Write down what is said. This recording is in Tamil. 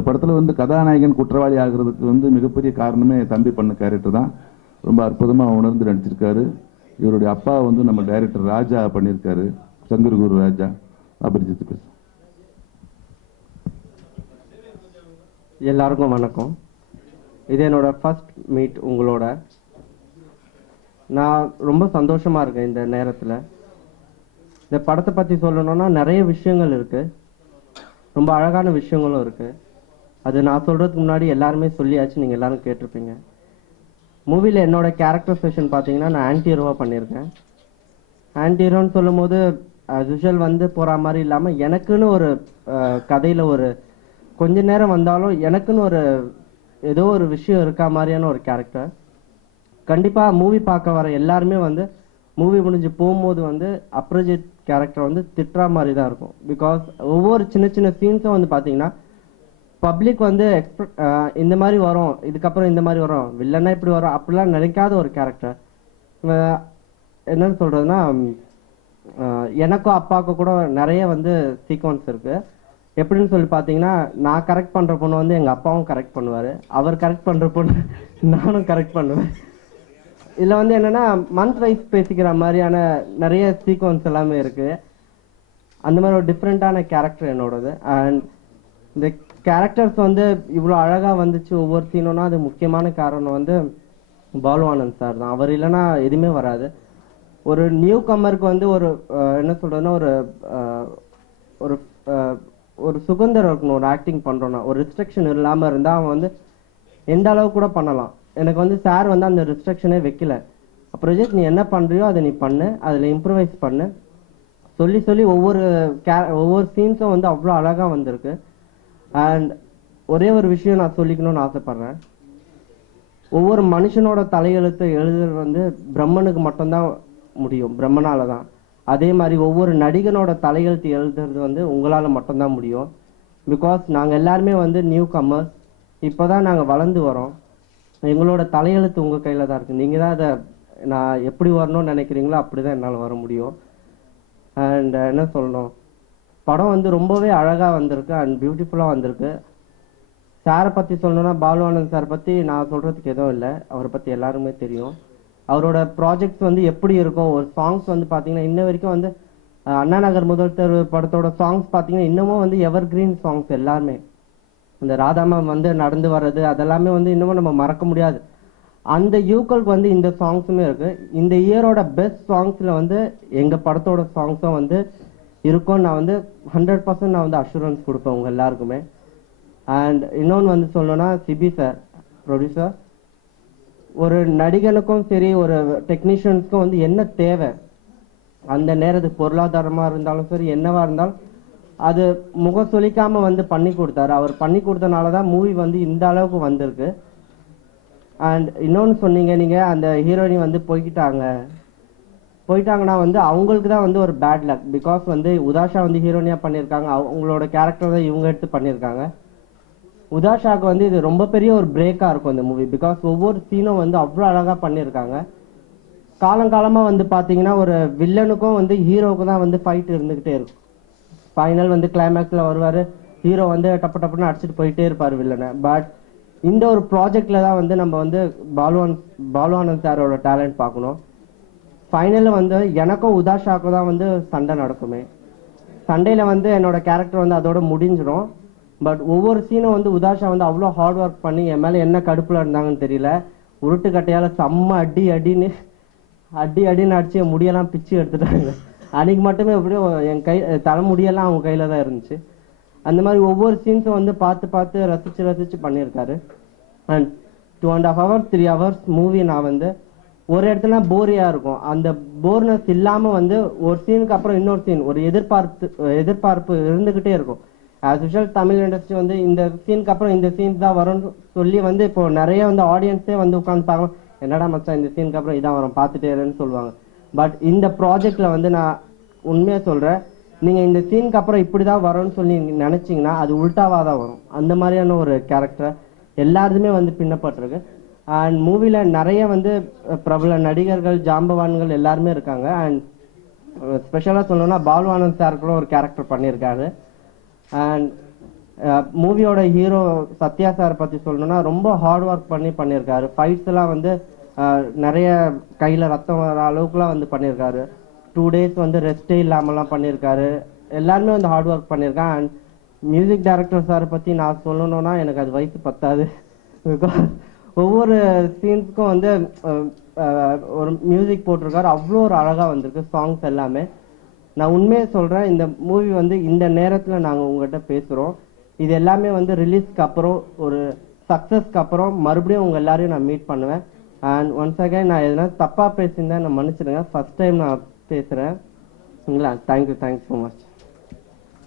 இந்த படத்தில் வந்து கதாநாயகன் குற்றவாளி ஆகிறதுக்கு வந்து மிகப்பெரிய காரணமே தம்பி பண்ண கேரக்டர் தான். ரொம்ப அற்புதமாக உணர்ந்து நடிச்சிருக்காரு. இவருடைய அப்பா வந்து நம்ம டைரக்டர் ராஜா பண்ணியிருக்காரு, சங்கர் குரு ராஜா. அபிஜித் பேச. எல்லாருக்கும் வணக்கம். இது என்னோட ஃபர்ஸ்ட் மீட் உங்களோட. நான் ரொம்ப சந்தோஷமா இருக்கேன் இந்த நேரத்தில். இந்த படத்தை பற்றி சொல்லணும்னா நிறைய விஷயங்கள் இருக்கு, ரொம்ப அழகான விஷயங்களும் இருக்கு. அது நான் சொல்றதுக்கு முன்னாடி எல்லாருமே சொல்லியாச்சு, நீங்கள் எல்லாரும் கேட்டிருப்பீங்க. மூவியில் என்னோட கேரக்டர் செஷன் பார்த்தீங்கன்னா நான் ஆன்டி ஹீரோவாக பண்ணியிருக்கேன். ஆன்டி ஹீரோன்னு சொல்லும் போது யூஷுவல் வந்து போகிற மாதிரி இல்லாமல் எனக்குன்னு ஒரு கதையில் ஒரு கொஞ்ச நேரம் வந்தாலும் எனக்குன்னு ஒரு ஏதோ ஒரு விஷயம் இருக்கா மாதிரியான ஒரு கேரக்டர். கண்டிப்பாக மூவி பார்க்க வர எல்லாருமே வந்து மூவி முடிஞ்சு போகும்போது வந்து அப்ரஜித் கேரக்டர் வந்து திட்டுற மாதிரி தான் இருக்கும். பிகாஸ் ஒவ்வொரு சின்ன சின்ன சீன்ஸும் வந்து பார்த்தீங்கன்னா பப்ளிக் வந்து இந்த மாதிரி வரும், இதுக்கப்புறம் இந்த மாதிரி வரும், வில்லனா இப்படி வரும் அப்படிலாம் நினைக்காத ஒரு கேரக்டர். என்னன்னு சொல்கிறதுனா, எனக்கும் அப்பாவுக்கும் கூட நிறைய வந்து சீக்வன்ஸ் இருக்குது. எப்படின்னு சொல்லி பார்த்தீங்கன்னா, நான் கரெக்ட் பண்ணுற பொண்ணு வந்து எங்கள் அப்பாவும் கரெக்ட் பண்ணுவார், அவர் கரெக்ட் பண்ணுற பொண்ணு நானும் கரெக்ட் பண்ணுவேன். இதில் வந்து என்னென்னா மந்த் வைஸ் பேசிக்கிற மாதிரியான நிறைய சீக்வன்ஸ் எல்லாமே இருக்குது. அந்த மாதிரி ஒரு டிஃப்ரெண்ட்டான கேரக்டர் என்னோடது. அண்ட் இந்த கேரக்டர்ஸ் வந்து இவ்வளோ அழகாக வந்துச்சு ஒவ்வொரு சீனும்னா அது முக்கியமான காரணம் வந்து பாலு ஆனந்த் சார் தான். அவர் இல்லைன்னா எதுவுமே வராது. ஒரு நியூ கம்மருக்கு வந்து ஒரு என்ன சொல்கிறதுன்னா ஒரு ஒரு சுதந்திரம் இருக்கணும். ஒரு ஆக்டிங் பண்ணுறோன்னா ஒரு ரெஸ்ட்ரிக்ஷன் இல்லாமல் இருந்தால் அவன் வந்து எந்த அளவுக்கு கூட பண்ணலாம். எனக்கு வந்து சார் வந்து அந்த ரெஸ்ட்ரிக்ஷனே வைக்கல. அப்புறம் நீ என்ன பண்ணுறியோ அதை நீ பண்ணு, அதில் இம்ப்ரூவைஸ் பண்ணு சொல்லி சொல்லி ஒவ்வொரு சீன்ஸும் வந்து அவ்வளோ அழகாக வந்திருக்கு. அண்ட் ஒரே ஒரு விஷயம் நான் சொல்லிக்கணும்னு ஆசைப்பட்றேன். ஒவ்வொரு மனுஷனோட தலையெழுத்து எழுதுறது வந்து பிரம்மனுக்கு மட்டும்தான் முடியும், பிரம்மனால தான். அதே மாதிரி ஒவ்வொரு நடிகனோட தலையெழுத்து எழுதுறது வந்து உங்களால் மட்டும்தான் முடியும். பிகாஸ் நாங்கள் எல்லாருமே வந்து நியூ கம்மர்ஸ், இப்போ தான் நாங்கள் வளர்ந்து வரோம். எங்களோட தலையெழுத்து உங்கள் கையில் தான் இருக்குது. நீங்கள் தான் அதை நான் எப்படி வரணும்னு நினைக்கிறீங்களோ அப்படி தான் என்னால் வர முடியும். அண்ட் என்ன சொல்லணும், படம் வந்து ரொம்பவே அழகாக வந்திருக்கு அண்ட் பியூட்டிஃபுல்லாக வந்திருக்கு. சாரை பற்றி சொல்லணும்னா பாலு ஆனந்த் சார் பற்றி நான் சொல்கிறதுக்கு எதுவும் இல்லை, அவரை பற்றி எல்லாருமே தெரியும். அவரோட ப்ராஜெக்ட்ஸ் வந்து எப்படி இருக்கும், ஒரு சாங்ஸ் வந்து பார்த்தீங்கன்னா இன்ன வரைக்கும் வந்து அண்ணா நகர் முதல் தெரு படத்தோட சாங்ஸ் பார்த்தீங்கன்னா இன்னமும் வந்து எவர் கிரீன் சாங்ஸ் எல்லாருமே. இந்த ராதாமா வந்து நடந்து வர்றது அதெல்லாமே வந்து இன்னமும் நம்ம மறக்க முடியாது. அந்த யூக்கலுக்கு வந்து இந்த சாங்ஸுமே இருக்குது. இந்த இயரோட பெஸ்ட் சாங்ஸில் வந்து எங்கள் படத்தோட சாங்ஸும் வந்து இருக்கும்னு நான் வந்து 100% நான் வந்து அஷூரன்ஸ் கொடுப்பேன் உங்கள் எல்லாருக்குமே. அண்ட் இன்னொன்று வந்து சொல்லணும்னா சிபி சார் ப்ரொடியூசர், ஒரு நடிகனுக்கும் சரி ஒரு டெக்னீஷியன்ஸ்க்கும் வந்து என்ன தேவை அந்த நேரத்துக்கு பொருளாதாரமாக இருந்தாலும் சரி என்னவா இருந்தாலும் அது முகம் சொலிக்காமல் வந்து பண்ணி கொடுத்தாரு. அவர் பண்ணி கொடுத்தனால தான் மூவி வந்து இந்த அளவுக்கு வந்திருக்கு. அண்ட் இன்னொன்று சொன்னீங்க நீங்கள், அந்த ஹீரோயினி வந்து போயிட்டாங்கன்னா வந்து அவங்களுக்கு தான் வந்து ஒரு பேட் லக். பிகாஸ் வந்து உதாஷா வந்து ஹீரோயினியாக பண்ணியிருக்காங்க, அவங்களோட கேரக்டர் தான் இவங்க எடுத்து பண்ணியிருக்காங்க. உதாஷாவுக்கு வந்து இது ரொம்ப பெரிய ஒரு பிரேக்காக இருக்கும் இந்த மூவி. பிகாஸ் ஒவ்வொரு சீனும் வந்து அவ்வளோ அழகாக பண்ணியிருக்காங்க. காலங்காலமாக வந்து பார்த்தீங்கன்னா ஒரு வில்லனுக்கும் வந்து ஹீரோவுக்கும் தான் வந்து ஃபைட் இருந்துக்கிட்டே இருக்கும். ஃபைனல் வந்து கிளைமேக்ஸில் வருவார், ஹீரோ வந்து டப்பு டப்புன்னு அடிச்சுட்டு போயிட்டே இருப்பார் வில்லனை. பட் இந்த ஒரு ப்ராஜெக்டில் தான் வந்து நம்ம வந்து பாலு ஆனந்த் சாரோட டேலண்ட் பார்க்கணும். ஃபைனலில் வந்து எனக்கும் உதாஷாவுக்கும் தான் வந்து சண்டை நடக்குமே. சண்டையில் வந்து என்னோட கேரக்டர் வந்து அதோட முடிஞ்சிடும். பட் ஒவ்வொரு சீனும் வந்து உதாஷா வந்து அவ்வளோ ஹார்ட் ஒர்க் பண்ணி என் மேலே என்ன கடுப்பில் இருந்தாங்கன்னு தெரியல, உருட்டுக்கட்டையால் செம்ம அடின்னு அடிச்சு என் முடியெல்லாம் பிச்சு எடுத்துட்டாங்க. அன்றைக்கி மட்டுமே எப்படியும் என் தலைமுடியெல்லாம் அவங்க கையில் தான் இருந்துச்சு. அந்த மாதிரி ஒவ்வொரு சீன்ஸும் வந்து பார்த்து ரசித்து பண்ணியிருக்காரு. அண்ட் 2.5 hours 3 hours மூவி நான் வந்து ஒரு இடத்துல போரியாக இருக்கும். அந்த போர்னஸ் இல்லாமல் வந்து ஒரு சீனுக்கு அப்புறம் இன்னொரு சீன் ஒரு எதிர்பார்ப்பு இருந்துக்கிட்டே இருக்கும். ஆஸ் யூஷுவல் தமிழ் இண்டஸ்ட்ரி வந்து இந்த சீனுக்கு அப்புறம் இந்த சீன்ஸ் தான் வரும்னு சொல்லி வந்து இப்போ நிறைய வந்து ஆடியன்ஸே வந்து உட்காந்து பார்க்கணும், என்னடா மச்சான் இந்த சீனுக்கு அப்புறம் இதான் வரும் பார்த்துட்டேன்னு சொல்லுவாங்க. பட் இந்த ப்ராஜெக்டில் வந்து நான் உண்மையாக சொல்கிறேன், நீங்கள் இந்த சீனுக்கு அப்புறம் இப்படி தான் வரும்னு சொல்லி நினச்சிங்கன்னா அது உல்ட்டாவாக தான் வரும். அந்த மாதிரியான ஒரு கேரக்டர் எல்லாருமே வந்து பின்னப்பட்டிருக்கு. அண்ட் மூவியில் நிறைய வந்து பிரபல நடிகர்கள் ஜாம்பவான்கள் எல்லாருமே இருக்காங்க. அண்ட் ஸ்பெஷலாக சொல்லணும்னா பாலு ஆனந்த் சார் கூட ஒரு கேரக்டர் பண்ணியிருக்காரு. அண்ட் மூவியோட ஹீரோ சத்யா சார் பற்றி சொல்லணும்னா ரொம்ப ஹார்ட் ஒர்க் பண்ணியிருக்காரு. ஃபைட்ஸ் எல்லாம் வந்து நிறைய கையில் ரத்தம் வர அளவுக்குலாம் வந்து பண்ணியிருக்காரு. 2 days வந்து ரெஸ்டே இல்லாமலாம் பண்ணியிருக்காரு. எல்லாருமே வந்து ஹார்ட் ஒர்க் பண்ணியிருக்கான். அண்ட் மியூசிக் டைரக்டர் சார் பற்றி நான் சொல்லணும்னா எனக்கு அது வயசு பத்தாது. பிகாஸ் ஒவ்வொரு சீன்ஸுக்கும் வந்து ஒரு மியூசிக் போட்டிருக்காரு. அவ்வளோ ஒரு அழகாக வந்திருக்கு சாங்ஸ் எல்லாமே. நான் உண்மையை சொல்கிறேன், இந்த மூவி வந்து இந்த நேரத்தில் நாங்கள் உங்கள்கிட்ட பேசுகிறோம். இது எல்லாமே வந்து ரிலீஸ்க்கு அப்புறம் ஒரு சக்ஸஸ்க்கு அப்புறம் மறுபடியும் உங்கள் எல்லாரையும் நான் மீட் பண்ணுவேன். அண்ட் ஒன்ஸ் அகைன் நான் எதனா தப்பாக பேசியிருந்தேன் நான் மன்னிச்சிடுங்க. ஃபர்ஸ்ட் டைம் நான் பேசுகிறேன். Thank you so much.